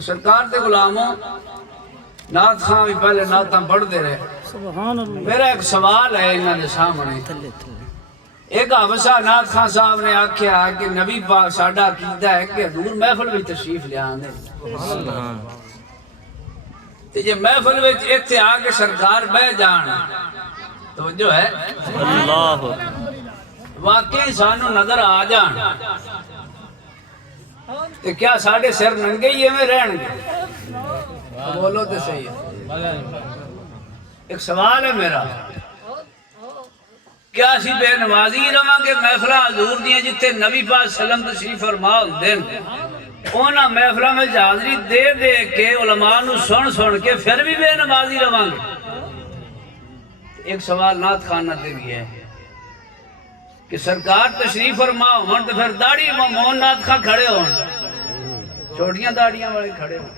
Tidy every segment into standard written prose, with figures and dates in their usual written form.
سرکار دے غلاموں نعت خان بھی پہلے نعتاں پڑھ دے رہے. سبحان اللہ. میرا ایک سوال ہے انہاں دے سامنے. ایک حافظہ نعت خان صاحب نے آکھیا کہ نبی پاک ساڈا عقیدہ ہے کہ حضور محفل وچ تشریف لے آندے. تے جے محفل وچ ایتھے آ کے سرکار بیٹھ جان توجہ ہے اللہ واقعی سانو نظر آ جان تے کیا ساڈے سر ننگے ہی ایویں رہن گے؟ بولو تے صحیح ہے. ایک سوال ہے میرا کیا اسی بے نمازی رہاں گے محفلاں حضور دیاں جتھے نبی پاک سلم تشریف فرما ہوندے نے اونا محفلاں میں حاضری دے دے کے علماء نو سن کے پھر بھی بے نمازی رہاں گے؟ ایک سوال نعت خانہ تے بھی ہے کہ سرکار تشریف فرما ہون تو پھر داڑھی مون نعت خان کھڑے ہون چھوٹیاں داڑیاں والے کھڑے ہون.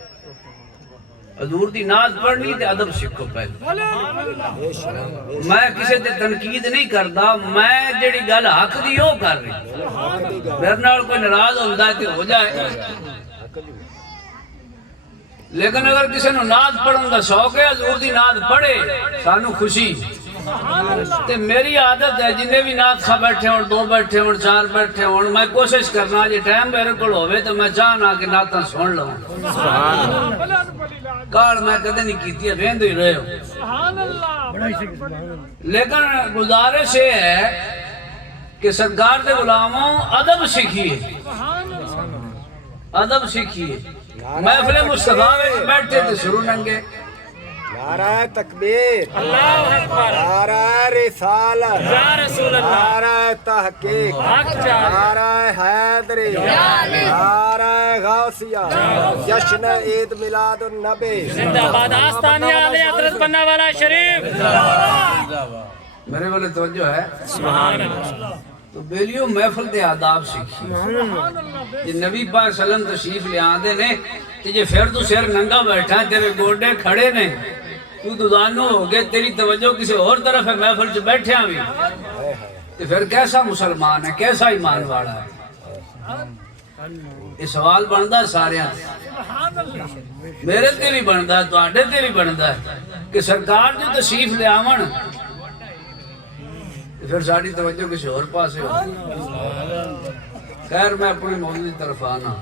حضور دی ناز پڑھنی تے ادب سکھو پہلے. میں کسی تے تنقید نہیں کردا میں جڑی گل حق دی او کر رہی. میرے نال کوئی ناراض ہوندا ہے تے ہو جائے لیکن اگر کسی نو ناز پڑھن دا شوق ہے حضور دی ناز پڑھے سانو خوشی. تے میری عادت ہے جنہیں بھی نعت خواہ بیٹھے ہوں 2 بیٹھے ہوں 4 بیٹھے ہوں میں کوشش کرنا جی ٹائم میرے کو ہوئے تو میں چاہنا کہ نعتاں سن لوں. کار میں کدے نہیں کیتی ہے بہن ہی رہے ہو. لیکن گزارش یہ ہے کہ سرکار دے غلاموں ادب سیکھیے ادب سیکھیے. محفل مصطفیٰ میں بیٹھے تھے شروع ننگے نعرہ تکبیر اللہ اکبر نعرہ رسالت یا رسول اللہ نعرہ تحقیق نعرہ حیدری نعرہ غوثیہ جشن عید میلاد النبی زندہ باد آستانیہ علی حضرت بننا والا شریف. میرے والے توجہ ہے سبحان اللہ. تو بیلیوں محفل دے آداب سیکھی. یہ نبی پاک سلم تشریف لے آندے نے کہ جے پھر تو سر ننگا بیٹھا تیرے گوڑے کھڑے نے تو دانو ہو گئے تیری توجہ کسی اور طرف ہے محفل سے بیٹھے ہیں بھی تو پھر کیسا مسلمان ہے کیسا ایمان والا ہے. یہ سوال بندا ہے سارے میرے تے بھی بندا ہے تواڈے تے بھی بندا ہے کہ سرکار جو تشریف لے آون پھر ساری توجہ کسی اور پاسے ہو. خیر میں اپنے موضوع کی طرف آنا